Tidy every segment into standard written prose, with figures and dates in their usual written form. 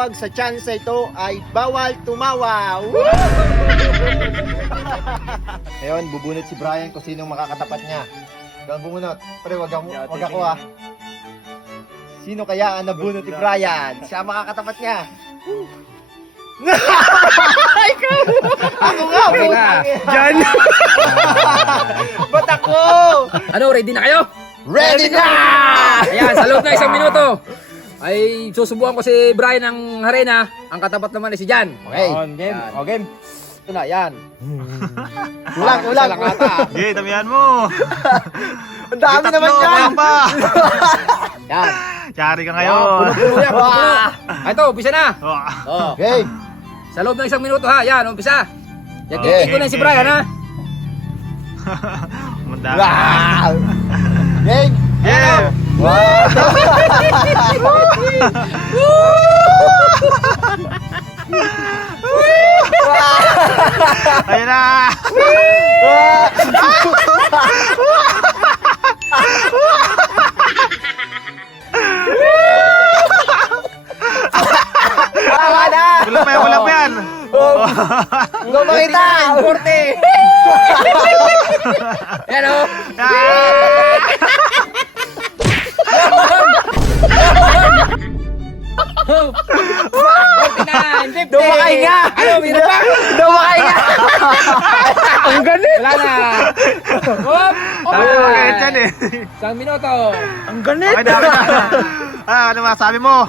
tumawag sa chance ito ay bawal tumawa. Ngayon, bubunot si Brian kung sinong makakatapat niya. Ikaw ang bumunot. Pre, wag ako ah. Sino kaya ang nabunot ni Brian? Siya ang makakatapat niya. Ikaw! Ako nga! Okay na. Diyan! Ba't ako? Ano, ready na kayo? Ready na! Ayan, sa loob na 1 minuto ay susubukan ko si Brian ng harena. Ang katapat naman ay si Jan. Okay. Game. Yan. O, game. Ito na, yan. Kulang. Isa lang ata. Okay, tamihan mo. Ang dami naman Tatlo, yan! kulang pa. Yan. Yari ka Oh, ngayon. puno-puno yan, puno-puno. Ito, umpisa na. Oh. Oh. Okay. Sa loob ng 1 minuto ha. Yan, umpisa. Yan, Okay. ko na si Brian ha. Mandami. Wow! Game! Yeah. Wow! Ayun na. Tama na! Wala pa yan, wala pa yan. Ikaw makita! 40. Yan o. Oh. 49, 50. Dumakahinga! Ano, meron pa? Dumakahinga! Ang galit! Wala na. Hop. Dami na mga dyan eh. 1 minuto. Ang galit! Okay, dami na. Ano masabi mo?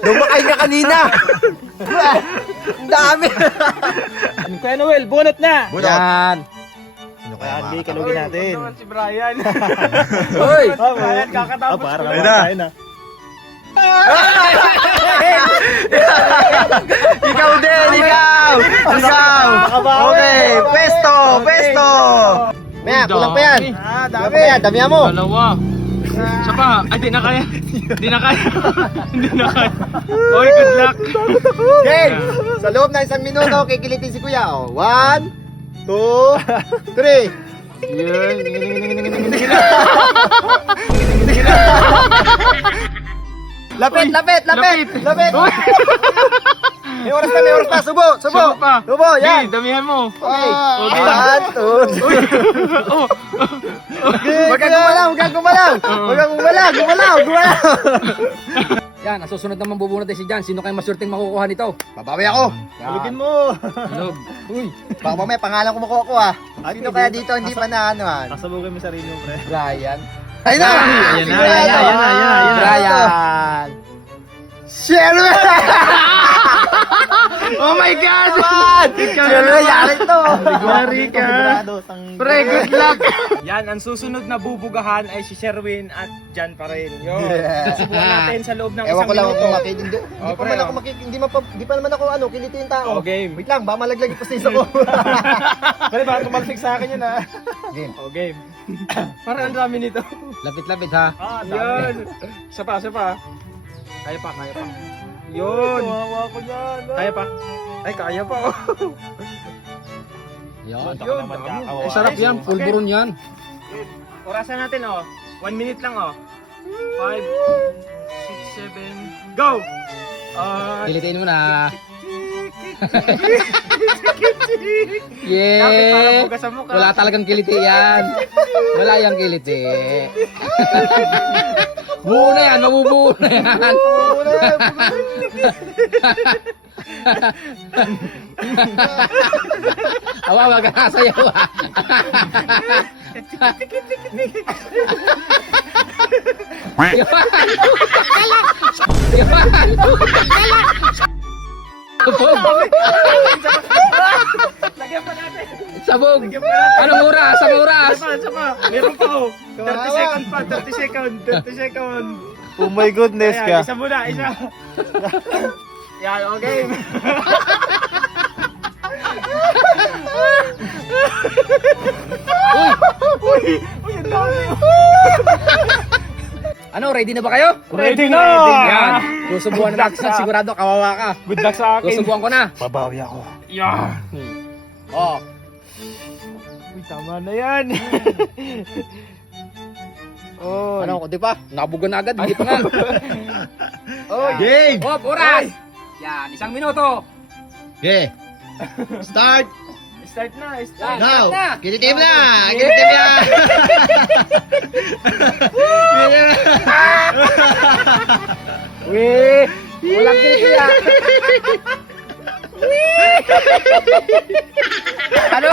Dumakahinga kanina! Ang dami! Kuya Noel, bunot na! Yan. Sino kaya Hindi, kalugin natin. Si Brian. Hoy. Brian, kakatapos para ko. kami na. Ayun na. Ikaw din! Ikaw! Ikaw! Okay! Pwesto! Pwesto! Maya, kulang pa yan! Kulang pa yan! Damihan mo! Dalawa. Isa pa. Ay, di na kaya. Di na kaya. Hindi na kaya. Oy, good luck. Okay! Sa loob ng 1 minuto, kikilitin si Kuya. 1, 2, 3. Lapit! Lapit! Lapit! Lapit! May oras pa! Subo! Subo! Subo pa. Subo! Yan! Hey, damihan mo. Okay! Okay. 1, 2, 3. Huwag kang gumalaw! Huwag kang gumalaw! Huwag kang gumalaw! Gumalaw! Gumalaw! Yan, ang susunod naman bubunot ay si Jan. Sino kayo masurting makukuha nito? Babawi ako! Kalugin mo. Log. Uy! Baka mamaya pangalan ko makuha ko ah! Sino kaya dito hindi pa na ano ah? Kasabugin mo sarili mo, pre. Brian. Ayun na! Ayan na, ayan na, ayan na, ayan na. Brian! Sherman! Oh my God! Sherman, yari to! Yari ka. Pre, good luck! Yan, ang susunod na bubugahan ay si Sherwin at Jan pa rin. Yo, Yeah. susubukan natin sa loob ng Ewan ko lang minuto. kung makikindi. Hindi Oh, pa pre, man oh. ako hindi pa naman ako kiliti yung tao. Oh, game. Wait lang, baka malaglag yung pastis ako. Pwede ba tumalsik sa akin yan, ha? Game. Oh, game. Parang ang dami nito. Lapit-lapit ha. Yan. Isa pa, isa pa. Kaya pa, kaya pa. Yun. Kawawa ko yan. Kaya pa. Ay, kaya pa, oh. Yan. Yun, Ay, sarap yan. Pulburon yan. Orasan natin, oh. 1 minute lang, oh. 5, 6, 7, go! Kilitiin mo na. Dapat para Yeah. bugas ang mukha. Wala talagang kiliti yan. Wala yung kiliti. Buo na yan. Mabubuo na yan. Awa, wag ka nasayaw ha. Lagyan pa natin. Sabog. Lagyan pa natin. Anong oras? Sa oras? Isa pa. Meron pa, oh. 30 seconds pa. 30 seconds. 30 seconds. Oh my goodness Ayan, isa muna, isa. Yan, okay. Uy, ang dami. Ano, ready na ba kayo? Ready na. Yan. Susubukan na natin. Sigurado kawawa ka. Good luck sa akin. Susubukan ko na. Babawi ako. Yan. Oh. Uy, tama na yan. Oh. Ano, di pa? Nakabugan na agad. Hindi pa nga. Oh, game! Hop, oras! Yan, 1 minuto. Okay. Start Start na, start. now. na. Kinitim na. Kinitim na. Weh, walang kinikiya. Ano?